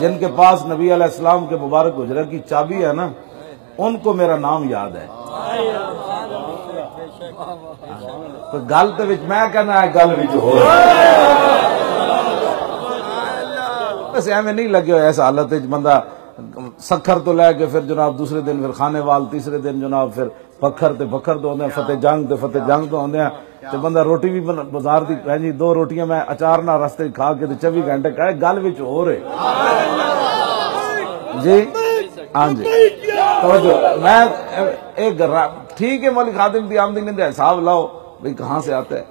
جن کے پاس نبی علیہ السلام کے مبارک حجرہ کی چابی ہے نا، ان کو میرا نام یاد ہے. تو گل تو میں کہنا ہے، گل بھی ہو ویسے ایویں نہیں لگے ہوئے. ایسا حالت بندہ سکھر تو لے کے پھر جناب دوسرے دن پھر کھانے وال، تیسرے دن جناب پھر پکھر تے پکھر تو ہوندے ہیں، فتح جنگ تو ہوندے ہیں. تے بندہ روٹی بھی بازار دی جی 2 روٹیاں میں اچار نہ رستے کھا کے 24 گھنٹے کہے گل وچ ہو رہے جی. ہاں جی توجہ. میں ایک ٹھیک ہے مولوی خادم دی آمدنی کا حساب لاؤ بھئی کہاں سے آتا ہے.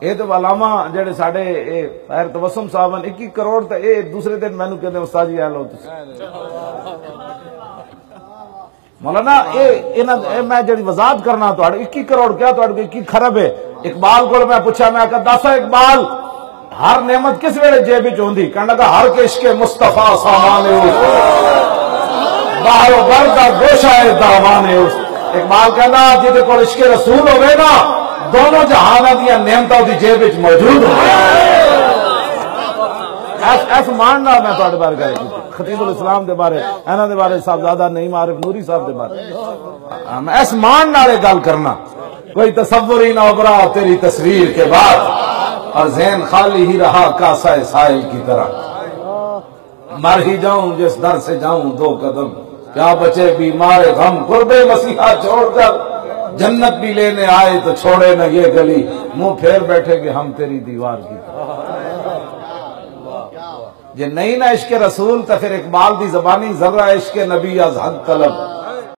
یہ تو علامہ جڑے ساڈے خیر تبسم صاحب 21 کروڑ تے اے دوسرے دن مینوں کہندے استاد جی آ لو مولانا میں جڑی وضاحت کرنا تو 21 کروڑ کیا تو 21 خرب ہے. اقبال کو میں پوچھا، میں کہا دسا اقبال ہر نعمت کس ویلے جیب وچ ہوندی؟ کہنے لگا ہر کے عشق مصطفیٰ سامان باہر و بر کا گوشہ ہے دامان. اقبال کہنا جہدے کول عشق رسول ہوئے نا، دونوں جہاناں دیا نعمتاں دی جیب وچ موجود ہوں. ایس ماننا میں تھوڑے بارے گل کی خطیب الاسلام دے بارے، انہاں دے بارے صاحبزادہ نعیم عارف نوری صاحب دے بارے ایس مان نالے گل کرنا. کوئی تصور ہی نہ ابھرا تیری تصویر کے بعد، اور ذہن خالی ہی رہا کاسہ سائل کی طرح. مر ہی جاؤں جس در سے جاؤں 2 قدم، کیا بچے بیمار غم قرب مسیحا چھوڑ کر. جنت بھی لینے آئے تو چھوڑے نہ یہ گلی، منہ پھیر بیٹھے کہ ہم تیری دیوار کی طرح. یہ نہیں نہ عشق رسول تو پھر اقبال دی زبانی ذرہ عشق نبی از حد طلب.